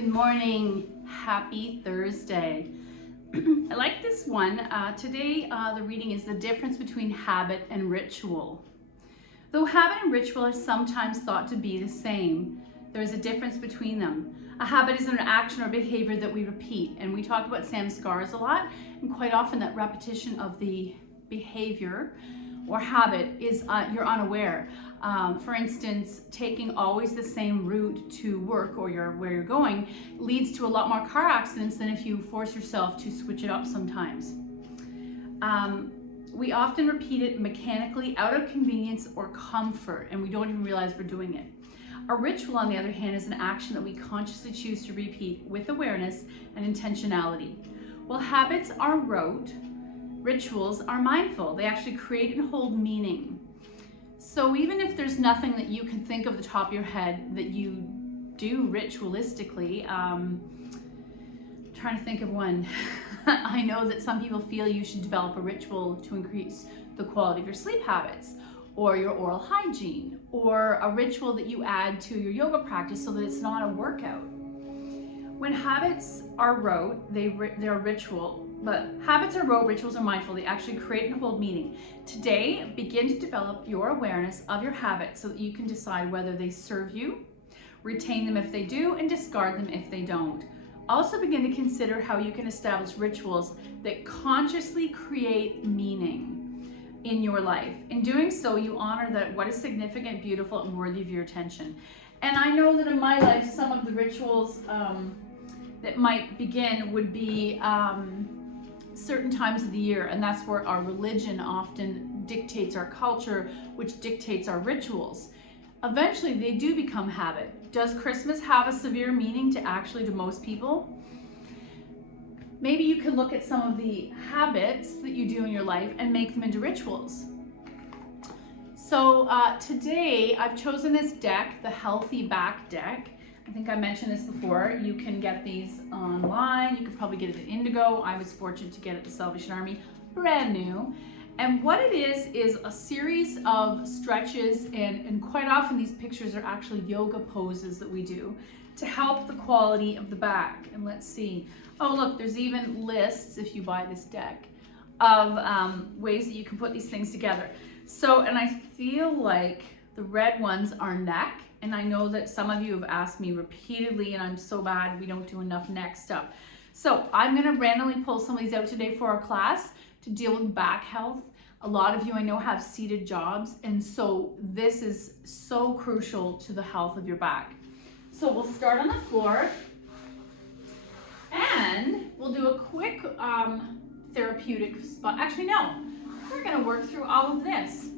Good morning. Happy Thursday. I like this one. Today, the reading is the difference between habit and ritual. Though habit and ritual are sometimes thought to be the same, there is a difference between them. A habit is an action or behavior that we repeat, and we talk about samskaras a lot, and quite often that repetition of the behavior or habit is you're unaware. For instance, taking always the same route to work or where you're going leads to a lot more car accidents than if you force yourself to switch it up sometimes. We often repeat it mechanically out of convenience or comfort, and we don't even realize we're doing it. A ritual, on the other hand, is an action that we consciously choose to repeat with awareness and intentionality. While habits are rote, rituals are mindful. They actually create and hold meaning. So even if there's nothing that you can think of the top of your head that you do ritualistically, trying to think of one. I know that some people feel you should develop a ritual to increase the quality of your sleep habits, or your oral hygiene, or a ritual that you add to your yoga practice so that it's not a workout. When habits are rote, they're ritual, but habits are rote, rituals are mindful. They actually create and hold meaning. Today, begin to develop your awareness of your habits so that you can decide whether they serve you, retain them if they do, and discard them if they don't. Also begin to consider how you can establish rituals that consciously create meaning in your life. In doing so, you honor that what is significant, beautiful, and worthy of your attention. And I know that in my life, some of the rituals that might begin would be certain times of the year, and that's where our religion often dictates our culture, which dictates our rituals. Eventually, they do become habit. Does Christmas have a severe meaning to most people? Maybe you can look at some of the habits that you do in your life and make them into rituals. So today I've chosen this deck, the Healthy Back deck. I think I mentioned this before. You can get these online. You could probably get it at Indigo. I was fortunate to get it at the Salvation Army, brand new. And what it is a series of stretches, and quite often these pictures are actually yoga poses that we do to help the quality of the back. And let's see. Oh, look, there's even lists, if you buy this deck, of ways that you can put these things together. So, and I feel like the red ones are neck. And I know that some of you have asked me repeatedly, and I'm so bad we don't do enough neck stuff. So I'm gonna randomly pull some of these out today for our class to deal with back health. A lot of you I know have seated jobs, and so this is so crucial to the health of your back. So we'll start on the floor, and we'll do a quick therapeutic spot. Actually, no, we're gonna work through all of this.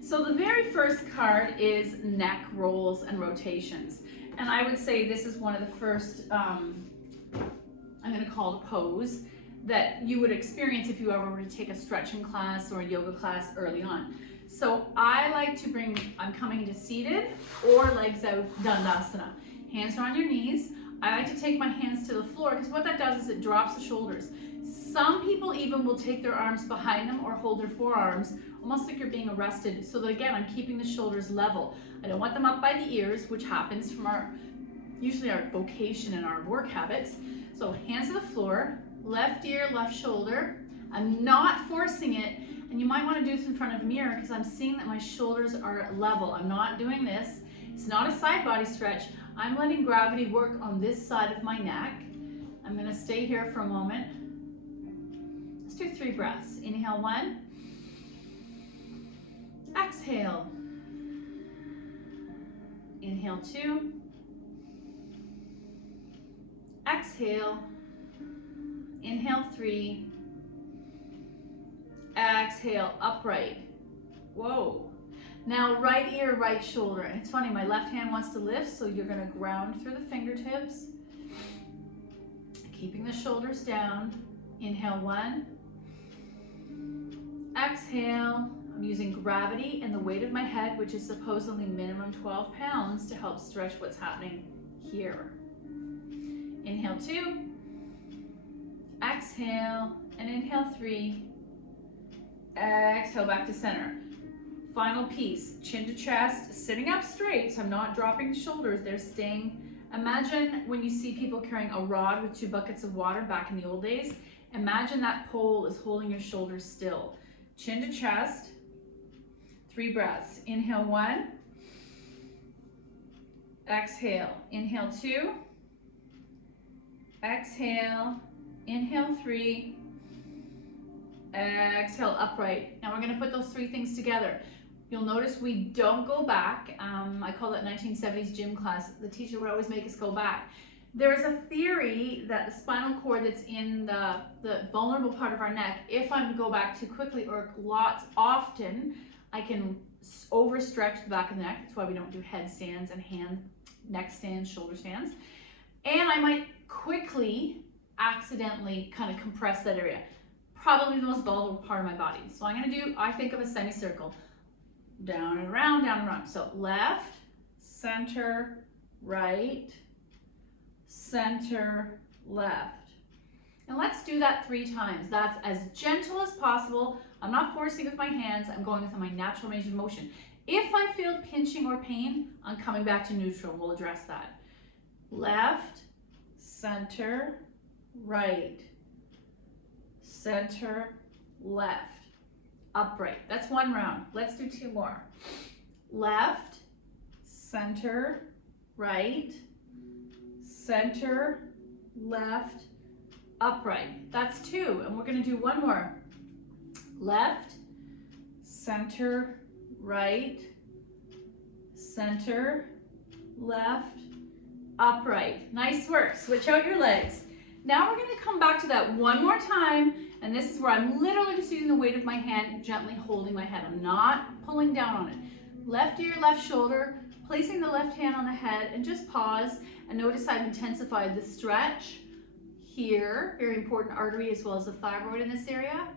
So the very first card is neck rolls and rotations. And I would say this is one of the first, I'm gonna call it a pose, that you would experience if you ever were to take a stretching class or a yoga class early on. So I like to I'm coming into seated or legs out Dandasana. Hands are on your knees. I like to take my hands to the floor because what that does is it drops the shoulders. Some people even will take their arms behind them or hold their forearms, almost like you're being arrested, so that again, I'm keeping the shoulders level. I don't want them up by the ears, which happens from usually our vocation and our work habits. So hands to the floor, left ear, left shoulder. I'm not forcing it, and you might want to do this in front of a mirror because I'm seeing that my shoulders are level. I'm not doing this. It's not a side body stretch. I'm letting gravity work on this side of my neck. I'm going to stay here for a moment. Let's do 3 breaths. Inhale 1. Exhale. Inhale 2. Exhale. Inhale 3. Exhale, upright. Whoa. Now right ear, right shoulder. And it's funny, my left hand wants to lift, so you're gonna ground through the fingertips. Keeping the shoulders down. Inhale 1. Exhale. I'm using gravity and the weight of my head, which is supposedly minimum 12 pounds, to help stretch what's happening here. Inhale 2. Exhale, and inhale 3. Exhale back to center. Final piece, chin to chest, sitting up straight, so I'm not dropping the shoulders, they're staying Imagine when you see people carrying a rod with 2 buckets of water back in the old days. Imagine that pole is holding your shoulders still. Chin to chest, 3 breaths. Inhale 1, exhale. Inhale 2, exhale. Inhale 3, exhale, upright. Now we're going to put those 3 things together. You'll notice we don't go back. I call it 1970s gym class. The teacher would always make us go back. There's a theory that the spinal cord that's in the vulnerable part of our neck, if I go back too quickly or lots often, I can overstretch the back of the neck. That's why we don't do headstands and neck stands, shoulder stands. And I might quickly, accidentally kind of compress that area. Probably the most vulnerable part of my body. So I'm going to do, I think of a semicircle. Down and around, down and around. So left, center, right, center, left. And let's do that 3 times. That's as gentle as possible. I'm not forcing with my hands. I'm going with my natural range of motion. If I feel pinching or pain, I'm coming back to neutral. We'll address that. Left, center, right, center, left. Upright. That's 1 round. Let's do 2 more. Left, center, right, center, left, upright. That's 2. And we're going to do 1 more. Left, center, right, center, left, upright. Nice work. Switch out your legs. Now we're going to come back to that 1 more time, and this is where I'm literally just using the weight of my hand, gently holding my head. I'm not pulling down on it. Left ear, left shoulder, placing the left hand on the head, and just pause and notice I've intensified the stretch here, very important artery as well as the thyroid in this area.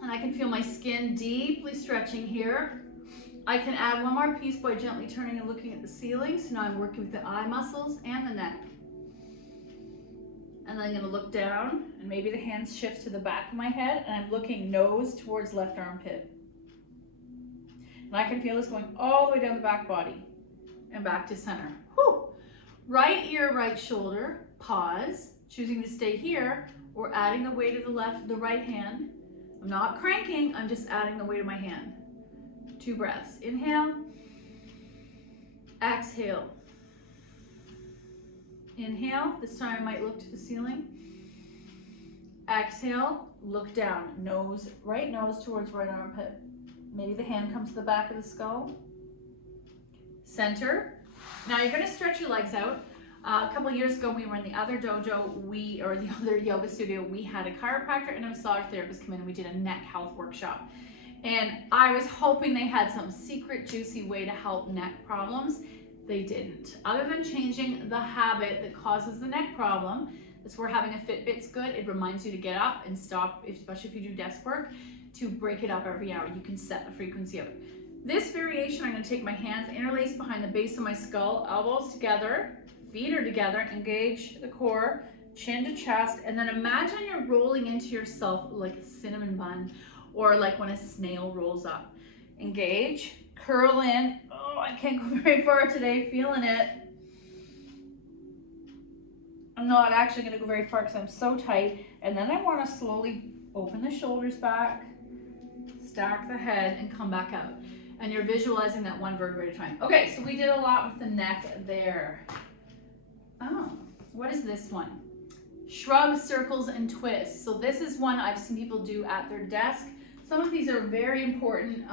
And I can feel my skin deeply stretching here. I can add 1 more piece by gently turning and looking at the ceiling. So now I'm working with the eye muscles and the neck. And then I'm going to look down, and maybe the hand shifts to the back of my head, and I'm looking nose towards left armpit. And I can feel this going all the way down the back body and back to center. Whew. Right ear, right shoulder, pause, choosing to stay here, or adding the weight of the right hand. I'm not cranking, I'm just adding the weight of my hand. 2 breaths. Inhale, exhale. Inhale, this time I might look to the ceiling. Exhale, look down, right nose towards right armpit. Maybe the hand comes to the back of the skull. Center. Now you're going to stretch your legs out. A couple of years ago, we were in the other dojo, or the other yoga studio, we had a chiropractor and a massage therapist come in, and we did a neck health workshop. And I was hoping they had some secret juicy way to help neck problems. They didn't. Other than changing the habit that causes the neck problem, that's where having a Fitbit's good. It reminds you to get up and stop, especially if you do desk work, to break it up every hour. You can set the frequency of it. This variation, I'm going to take my hands interlaced behind the base of my skull, elbows together, feet are together, engage the core, chin to chest, and then imagine you're rolling into yourself like a cinnamon bun, or like when a snail rolls up. Engage, curl in. Oh, I can't go very far today, feeling it. I'm not actually going to go very far because I'm so tight. And then I want to slowly open the shoulders back, stack the head, and come back out. And you're visualizing that 1 vertebrae at a time. Okay, so we did a lot with the neck there. Oh, what is this one? Shrug, circles, and twists. So this is one I've seen people do at their desk. Some of these are very important.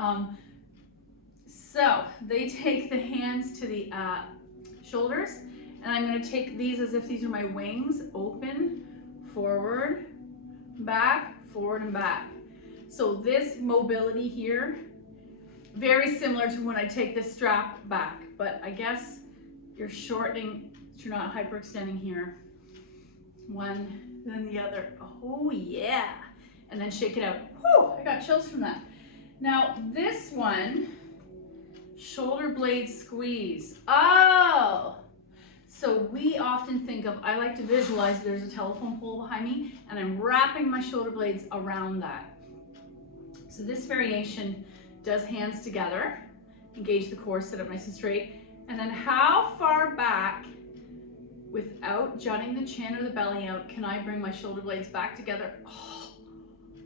So they take the hands to the shoulders, and I'm going to take these as if these are my wings. Open, forward, back, forward, and back. So this mobility here, very similar to when I take the strap back, but I guess you're shortening, so you're not hyperextending here. One, then the other. Oh yeah. And then shake it out. Whew, I got chills from that. Now this one, shoulder blade squeeze. Oh, so we often think of, I like to visualize there's a telephone pole behind me and I'm wrapping my shoulder blades around that. So this variation does hands together, Engage the core, sit up nice and straight. And then how far back, without jutting the chin or the belly out, can I bring my shoulder blades back together? Oh,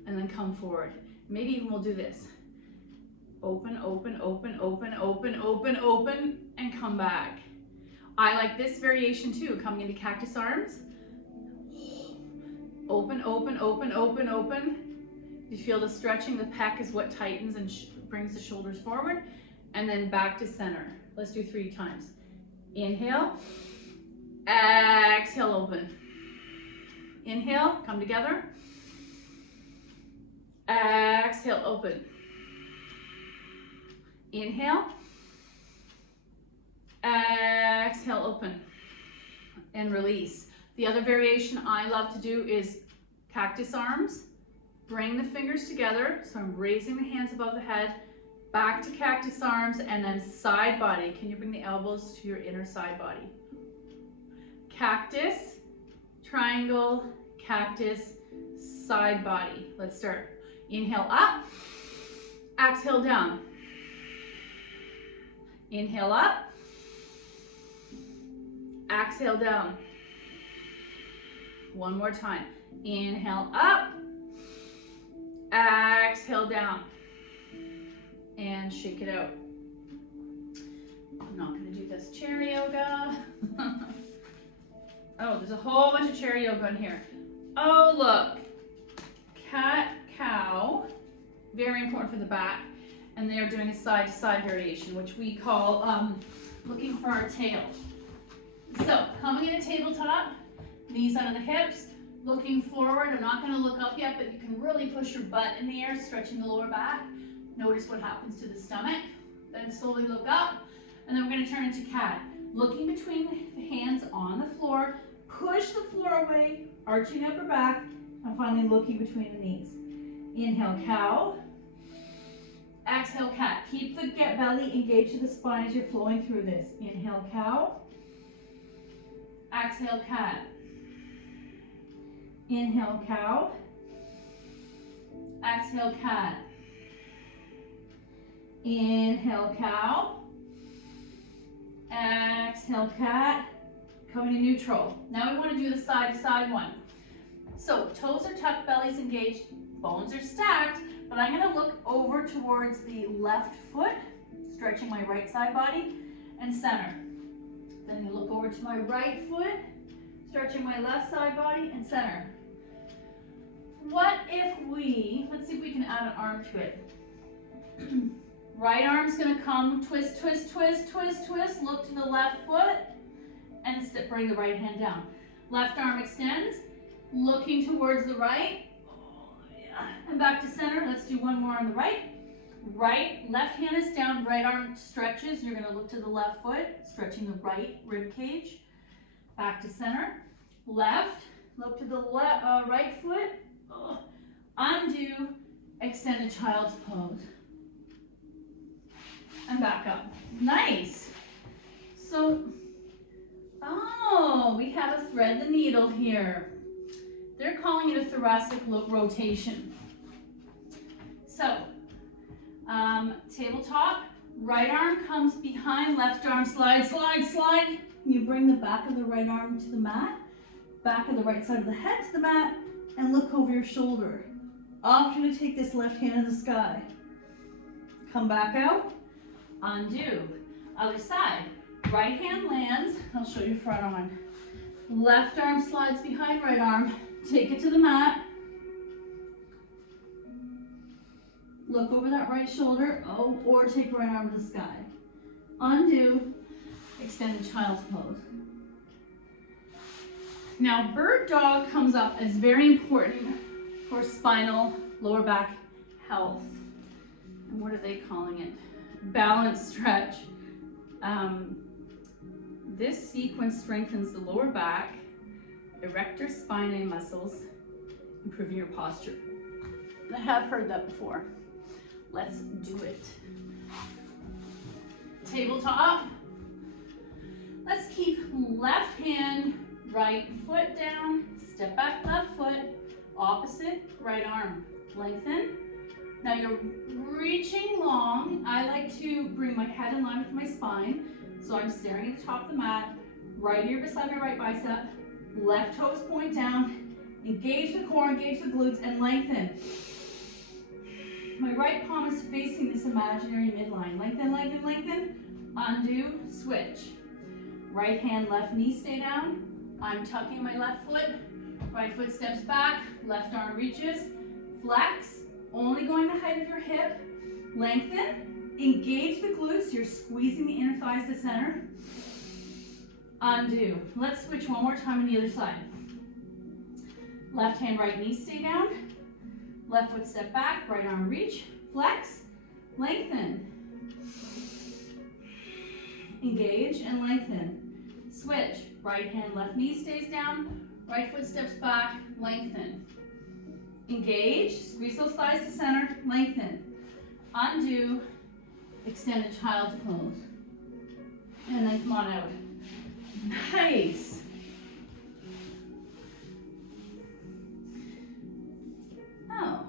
and then come forward. Maybe even we'll do this. Open, open, open, open, open, open, open, and come back. I like this variation too, coming into Cactus Arms. Open, open, open, open, open. You feel the stretching, the pec is what tightens and brings the shoulders forward. And then back to center. Let's do 3 times. Inhale, exhale, open. Inhale, come together. Exhale, open. Inhale, exhale, open, and release. The other variation I love to do is Cactus Arms. Bring the fingers together, so I'm raising the hands above the head, back to Cactus Arms, and then side body. Can you bring the elbows to your inner side body? Cactus, triangle, cactus, side body. Let's start. Inhale up, exhale down. Inhale up, exhale down. One more time. Inhale up, exhale down, and shake it out. I'm not going to do this chair yoga. Oh, there's a whole bunch of chair yoga in here. Oh, look. Cat, cow. Very important for the back. And they are doing a side-to-side variation, which we call looking for our tail. So, coming in a tabletop, knees under the hips, looking forward. I'm not going to look up yet, but you can really push your butt in the air, stretching the lower back. Notice what happens to the stomach. Then slowly look up, and then we're going to turn into cat. Looking between the hands on the floor, push the floor away, arching upper back, and finally looking between the knees. Inhale, cow. Exhale, cat. Keep the belly engaged to the spine as you're flowing through this. Inhale, cow. Exhale, cat. Inhale, cow. Exhale, cat. Inhale, cow. Exhale, cat. Coming to neutral. Now we want to do the side-to-side one. So toes are tucked, belly's engaged, bones are stacked, but I'm going to look over towards the left foot, stretching my right side body, and center. Then you look over to my right foot, stretching my left side body, and center. What if let's see if we can add an arm to it. Right arm's going to come, twist, twist, twist, twist, twist, look to the left foot, and bring the right hand down. Left arm extends, looking towards the right, and back to center. Let's do one more on the right. Left hand is down, right arm stretches. You're going to look to the left foot, stretching the right rib cage. Back to center. Left, look to the right foot. Undo, extended child's pose. And back up. Nice. So, we have a thread the needle here. They're calling it a thoracic rotation. So, tabletop, right arm comes behind, left arm slide, slide, slide. You bring the back of the right arm to the mat, back of the right side of the head to the mat, and look over your shoulder. Option to take this left hand in the sky. Come back out, undo. Other side, right hand lands, I'll show you front arm. Left arm slides behind right arm, take it to the mat. Look over that right shoulder, or take right arm to the sky. Undo, extended child's pose. Now, bird dog comes up as very important for spinal, lower back health. And what are they calling it? Balance stretch. This sequence strengthens the lower back, erector spinae muscles, improving your posture. I have heard that before. Let's do it. Tabletop. Let's keep left hand, right foot down, step back left foot, opposite right arm. Lengthen, Now you're reaching long. I like to bring my head in line with my spine. So I'm staring at the top of the mat, right ear beside my right bicep, left toes point down, engage the core, engage the glutes, and lengthen. My right palm is facing this imaginary midline. Lengthen, lengthen, lengthen. Undo, switch. Right hand, left knee, stay down. I'm tucking my left foot. Right foot steps back. Left arm reaches. Flex. Only going the height of your hip. Lengthen. Engage the glutes. You're squeezing the inner thighs to center. Undo. Let's switch one more time on the other side. Left hand, right knee, stay down. Left foot step back. Right arm reach. Flex. Lengthen. Engage and lengthen. Switch. Right hand, left knee stays down. Right foot steps back. Lengthen. Engage. Squeeze those thighs to center. Lengthen. Undo. Extended child's pose. And then come on out. Nice. Oh,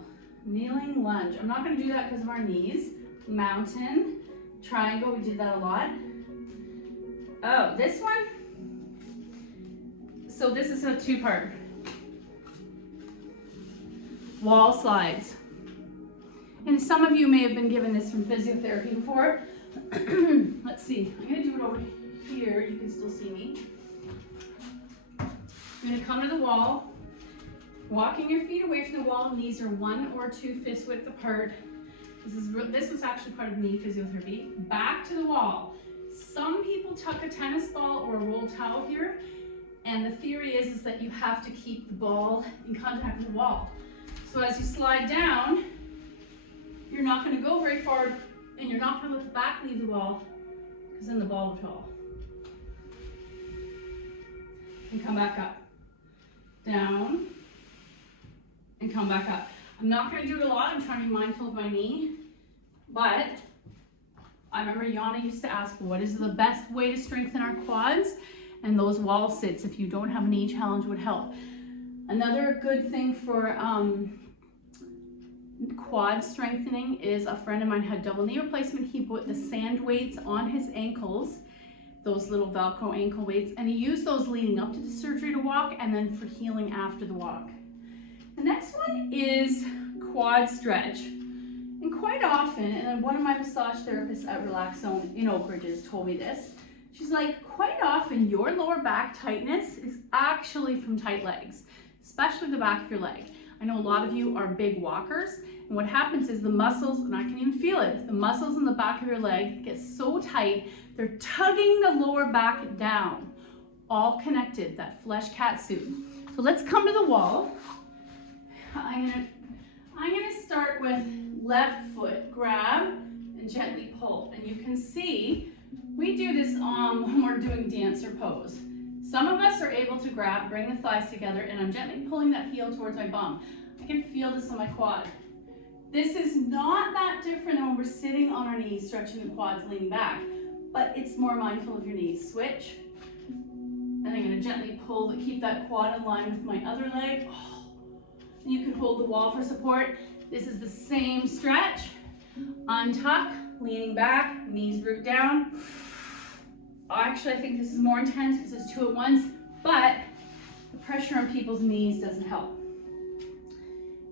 kneeling lunge. I'm not going to do that because of our knees. Mountain. Triangle. We did that a lot. Oh, this one. So this is a two-part. Wall slides. And some of you may have been given this from physiotherapy before. Let's see. I'm going to do it over here. You can still see me. I'm going to come to the wall. Walking your feet away from the wall. Knees are 1 or 2 fist width apart. This was actually part of knee physiotherapy. Back to the wall. Some people tuck a tennis ball or a roll towel here, and the theory is that you have to keep the ball in contact with the wall. So as you slide down, you're not going to go very far, and you're not going to let the back leave the wall, because then the ball will fall. And come back up. Down, and come back up. I'm not going to do it a lot. I'm trying to be mindful of my knee, but I remember Yana used to ask, what is the best way to strengthen our quads? And those wall sits, if you don't have a knee challenge, would help. Another good thing for quad strengthening is a friend of mine had double knee replacement. He put the sand weights on his ankles, those little Velcro ankle weights, and he used those leading up to the surgery to walk and then for healing after the walk. The next one is quad stretch. And quite often, and one of my massage therapists at Relax Zone in Oak Ridges told me this, she's like, quite often your lower back tightness is actually from tight legs, especially the back of your leg. I know a lot of you are big walkers, and what happens is the muscles, and I can even feel it, the muscles in the back of your leg get so tight, they're tugging the lower back down, all connected, that flesh cat suit. So let's come to the wall. I'm gonna start with left foot grab and gently pull, and you can see we do this when we're doing dancer pose. Some of us are able to grab, bring the thighs together, and I'm gently pulling that heel towards my bum. I can feel this on my quad. This is not that different than when we're sitting on our knees, stretching the quads, leaning back, but it's more mindful of your knees. Switch, and I'm gonna gently pull to keep that quad in line with my other leg. And you can hold the wall for support. This is the same stretch. Untuck, leaning back, knees root down. Actually, I think this is more intense because it's 2 at once, but the pressure on people's knees doesn't help.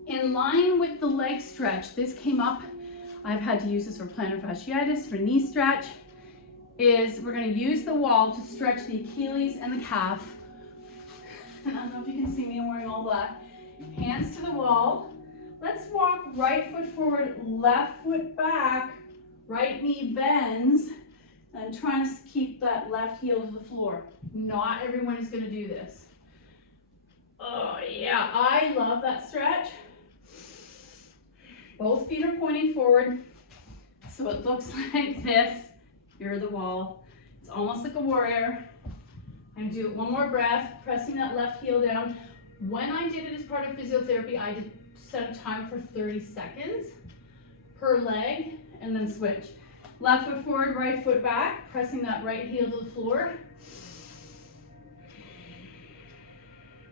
In line with the leg stretch, this came up, I've had to use this for plantar fasciitis, for knee stretch, is we're going to use the wall to stretch the Achilles and the calf. I don't know if you can see me, I'm wearing all black. Hands to the wall. Let's walk right foot forward, left foot back, right knee bends, and I'm trying to keep that left heel to the floor. Not everyone is going to do this. Oh yeah, I love that stretch. Both feet are pointing forward, so it looks like this. You're the wall. It's almost like a warrior. I'm going to do it one more breath, pressing that left heel down. When I did it as part of physiotherapy, I did set a time for 30 seconds per leg, and then switch. Left foot forward, right foot back, pressing that right heel to the floor.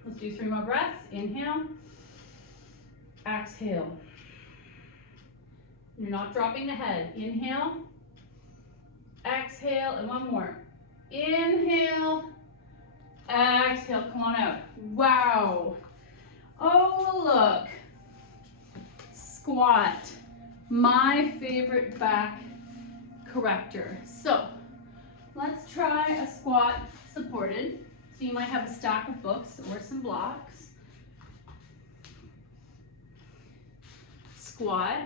Let's do 3 more breaths. Inhale, exhale. You're not dropping the head. Inhale, exhale, and one more. Inhale, exhale, come on out. Wow. Oh, look. Squat. My favorite back corrector. So, let's try a squat supported. So you might have a stack of books or some blocks. Squat.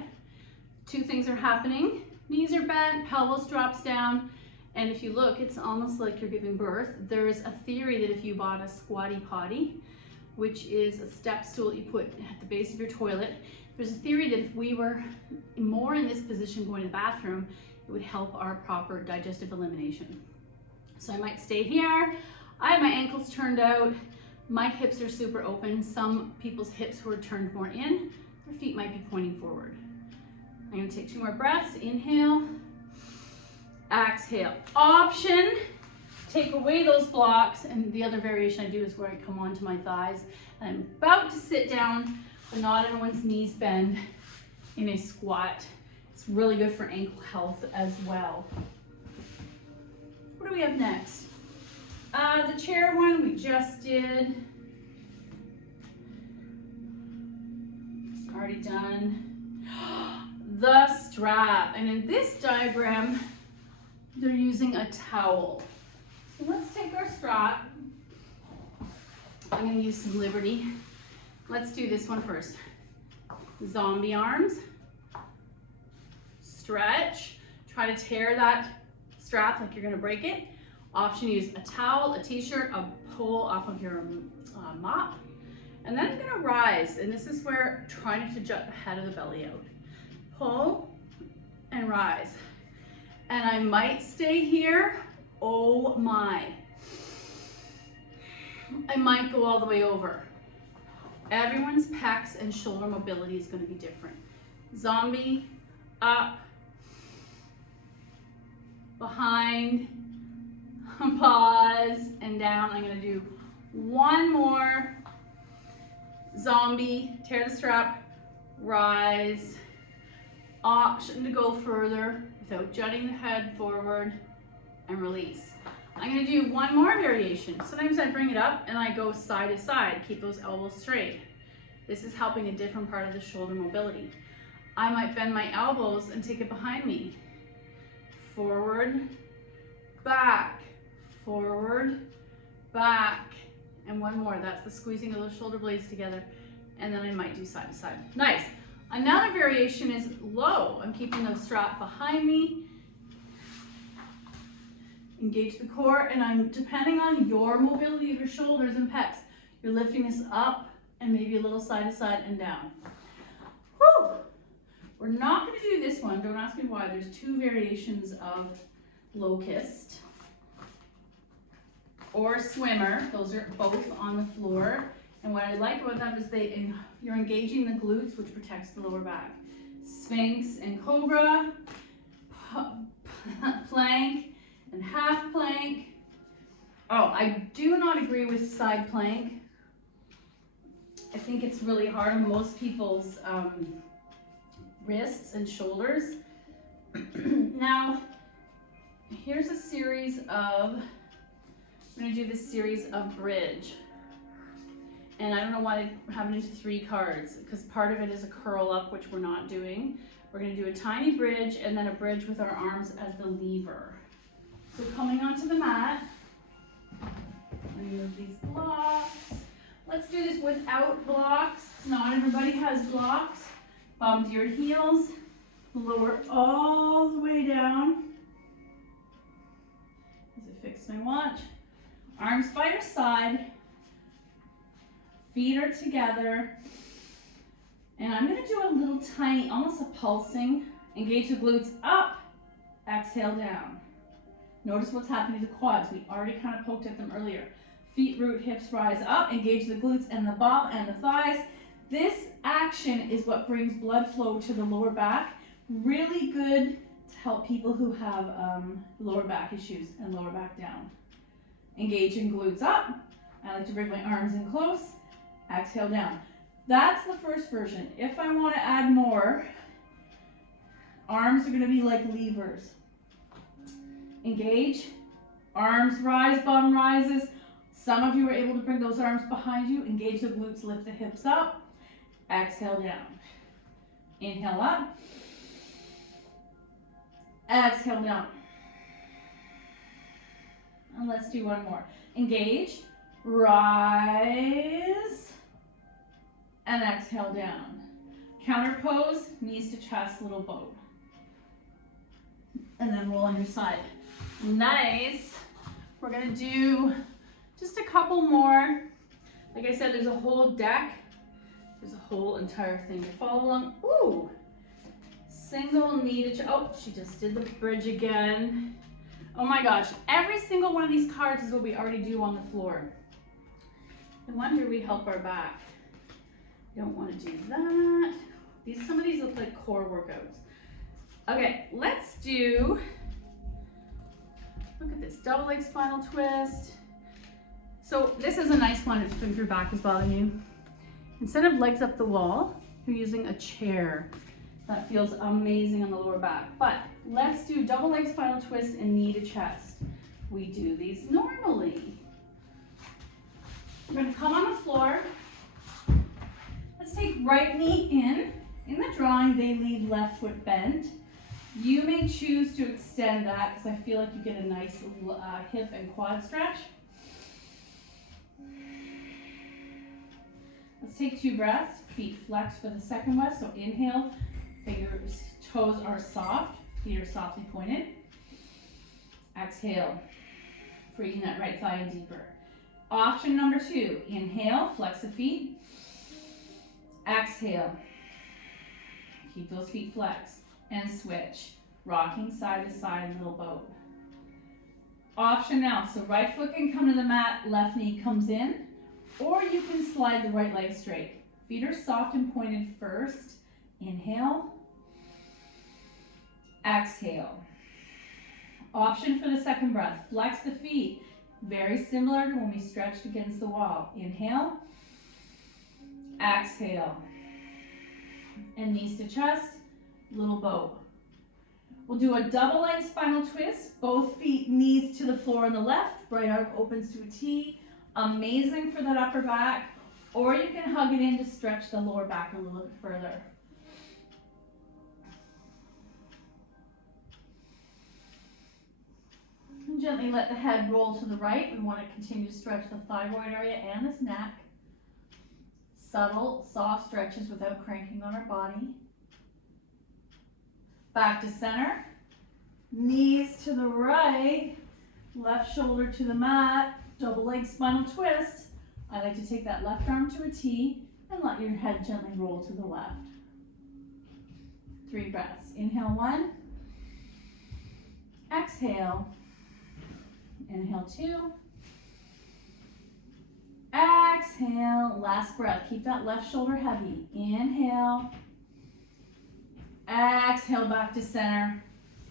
Two things are happening. Knees are bent, pelvis drops down, and if you look, it's almost like you're giving birth. There's a theory that if you bought a squatty potty, which is a step stool that you put at the base of your toilet, there's a theory that if we were more in this position going to the bathroom, it would help our proper digestive elimination. So I might stay here. I have my ankles turned out. My hips are super open. Some people's hips who are turned more in, their feet might be pointing forward. I'm gonna take 2 more breaths. Inhale, exhale. Option, take away those blocks, and the other variation I do is where I come onto my thighs. And I'm about to sit down, but not everyone's knees bend in a squat. It's really good for ankle health as well. What do we have next? The chair one we just did. It's already done. The strap, and in this diagram, they're using a towel. So let's take our strap. I'm gonna use some Liberty. Let's do this one first. Zombie arms. Stretch. Try to tear that strap like you're gonna break it. Option, use a towel, a t-shirt, a pole off of your mop. And then I'm gonna rise, and this is where trying to jut the head of the belly out. Pull and rise. And I might stay here. Oh my. I might go all the way over. Everyone's pecs and shoulder mobility is going to be different. Zombie, up, behind, pause, and down. I'm going to do one more. Zombie, tear the strap, rise. Option to go further without jutting the head forward, and release. I'm going to do one more variation. Sometimes I bring it up and I go side to side, keep those elbows straight. This is helping a different part of the shoulder mobility. I might bend my elbows and take it behind me. Forward, back, forward, back, and one more. That's the squeezing of those shoulder blades together. And then I might do side to side. Nice. Another variation is low. I'm keeping the strap behind me. Engage the core, and I'm, depending on your mobility of your shoulders and pecs, you're lifting this up and maybe a little side to side and down. Whew. We're not going to do this one. Don't ask me why. There's 2 variations of locust or swimmer. Those are both on the floor. And what I like about them is you're engaging the glutes, which protects the lower back. Sphinx and cobra, plank and half plank. Oh, I do not agree with side plank. I think it's really hard on most people's wrists and shoulders. Now, here's a series of, I'm going to do this series of bridge. And I don't know why they have it into 3 cards, because part of it is a curl up, which we're not doing. We're going to do a tiny bridge and then a bridge with our arms as the lever. So coming onto the mat, remove these blocks. Let's do this without blocks. Not everybody has blocks. Bum to your heels, lower all the way down. As I fix my watch. Arms by your side. Feet are together. And I'm going to do a little tiny, almost a pulsing. Engage the glutes up, exhale down. Notice what's happening to the quads. We already kind of poked at them earlier. Feet, root, hips rise up. Engage the glutes and the bum and the thighs. This action is what brings blood flow to the lower back. Really good to help people who have lower back issues and lower back down. Engaging glutes up. I like to bring my arms in close. Exhale down. That's the first version. If I want to add more, Arms are gonna be like levers. Engage, arms rise, bum rises. Some of you are able to bring those arms behind you. Engage the glutes, lift the hips up. Exhale down. Inhale up. Exhale down. And let's do one more. Engage, rise, and exhale down. Counter pose, knees to chest, little boat. And then roll on your side. Nice. We're gonna do just a couple more. Like I said, there's a whole deck. There's a whole entire thing to follow along. Ooh, single knee to chest. Oh, she just did the bridge again. Oh my gosh, every single one of these cards is what we already do on the floor. No wonder we help our back. Don't want to do that. Some of these look like core workouts. Okay, let's do, look at this, double leg spinal twist. So this is a nice one if your back is bothering you. Instead of legs up the wall, you're using a chair. That feels amazing on the lower back. But let's do double leg spinal twist and knee to chest. We do these normally. We're gonna come on the floor. Let's take right knee in. In the drawing, they leave left foot bent. You may choose to extend that because I feel like you get a nice hip and quad stretch. Let's take 2 breaths. Feet flex for the second one. So inhale, fingers, toes are soft, feet are softly pointed. Exhale, bringing that right thigh in deeper. Option number 2, inhale, flex the feet. Exhale, keep those feet flexed. And switch, rocking side to side, little boat. Option now, so right foot can come to the mat, left knee comes in, or you can slide the right leg straight. Feet are soft and pointed first. Inhale, exhale. Option for the second breath, flex the feet. Very similar to when we stretched against the wall. Inhale, exhale. And knees to chest. Little boat. We'll do a double leg spinal twist. Both feet, knees to the floor on the left. Right arm opens to a T. Amazing for that upper back. Or you can hug it in to stretch the lower back a little bit further. And gently let the head roll to the right. We want to continue to stretch the thyroid area and this neck. Subtle, soft stretches without cranking on our body. Back to center, knees to the right, left shoulder to the mat, double leg spinal twist. I like to take that left arm to a T and let your head gently roll to the left. 3 breaths. Inhale 1, exhale, inhale 2, exhale, last breath. Keep that left shoulder heavy. Inhale. Exhale back to center,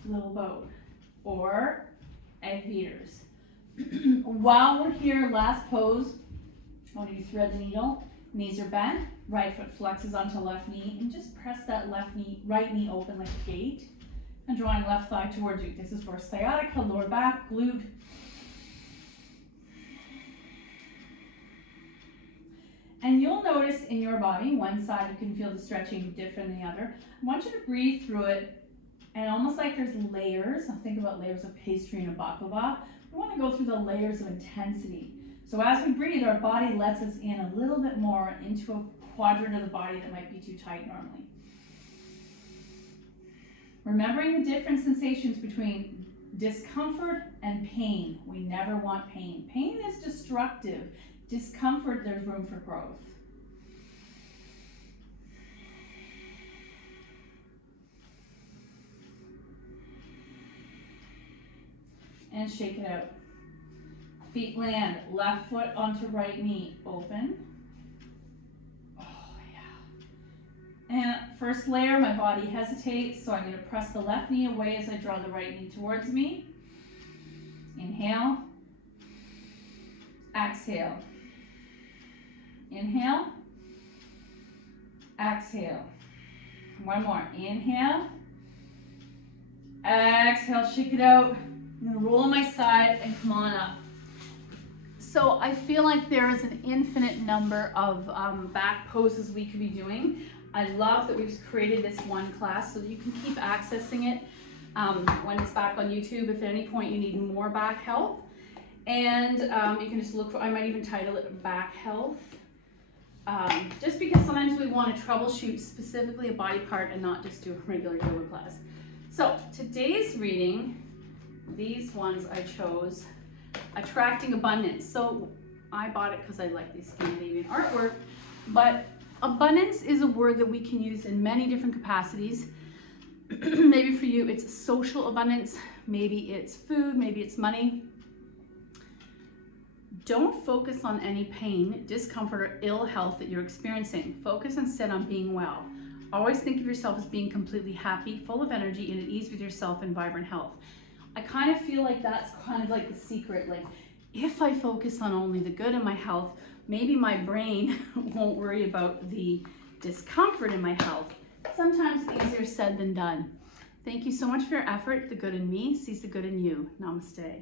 little boat, or egg beaters. While we're here, last pose, I want you to thread the needle. Knees are bent, right foot flexes onto left knee, and just press that right knee open like a gate, and drawing left thigh towards you. This is for sciatica, lower back, glute. And you'll notice in your body, one side you can feel the stretching different than the other. I want you to breathe through it, and almost like there's layers. Think about layers of pastry in a baklava. We want to go through the layers of intensity. So as we breathe, our body lets us in a little bit more into a quadrant of the body that might be too tight normally. Remembering the different sensations between discomfort and pain. We never want pain. Pain is destructive. Discomfort, there's room for growth. And shake it out. Feet land, left foot onto right knee, open. Oh yeah. And first layer, my body hesitates, so I'm going to press the left knee away as I draw the right knee towards me. Inhale. Exhale. Inhale. Exhale. One more. Inhale. Exhale, shake it out. I'm gonna roll on my side and come on up. So I feel like there is an infinite number of back poses we could be doing. I love that we've created this one class so that you can keep accessing it when it's back on YouTube if at any point you need more back health. And you can just look for, I might even title it Back Health. Just because sometimes we want to troubleshoot specifically a body part and not just do a regular yoga class. So today's reading, these ones I chose, Attracting Abundance. So I bought it because I like these Scandinavian artwork, but abundance is a word that we can use in many different capacities. Maybe for you it's social abundance, maybe it's food, maybe it's money. Don't focus on any pain, discomfort, or ill health that you're experiencing. Focus instead on being well. Always think of yourself as being completely happy, full of energy, and at ease with yourself and vibrant health. I kind of feel like that's kind of like the secret. Like, if I focus on only the good in my health, maybe my brain won't worry about the discomfort in my health. Sometimes easier said than done. Thank you so much for your effort. The good in me sees the good in you. Namaste.